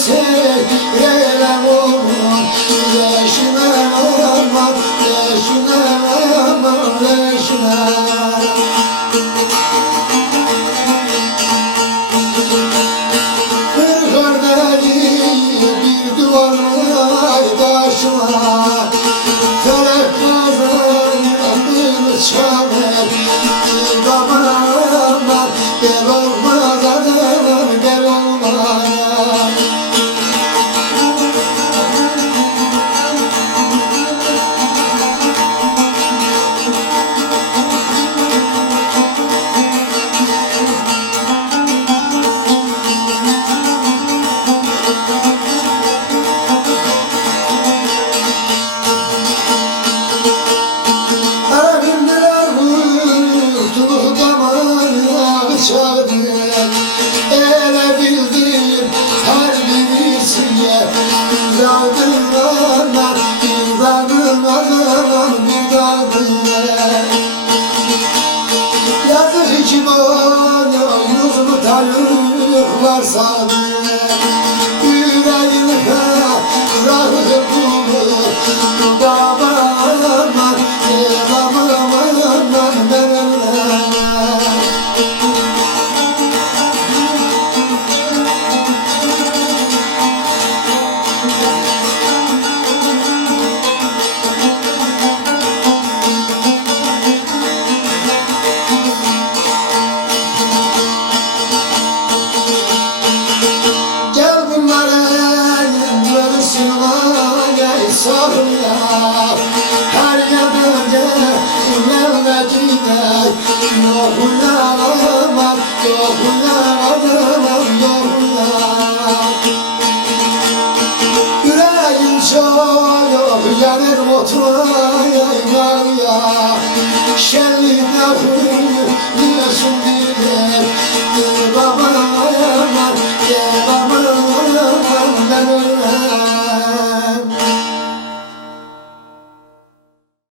seyrele olmam leşine aman leşine aman leşine. Bir duvar taşıma felek kazanır çalır damağıma gel olmaz adamım gel olmaz. Ele bildim her birisiye İmdadım aman, imdadım aman, imdadım. Yazık ki bana yüzümü tanırlar sanır. Yüreğini rahı bulur dudağıma aman, dudağıma aman benim. Her yerde Mehmet'ine yokuna aman, yokuna aman, yokuna. Yüreğim çok yanır oturayım ya, şerliğine huyuyorsun diye.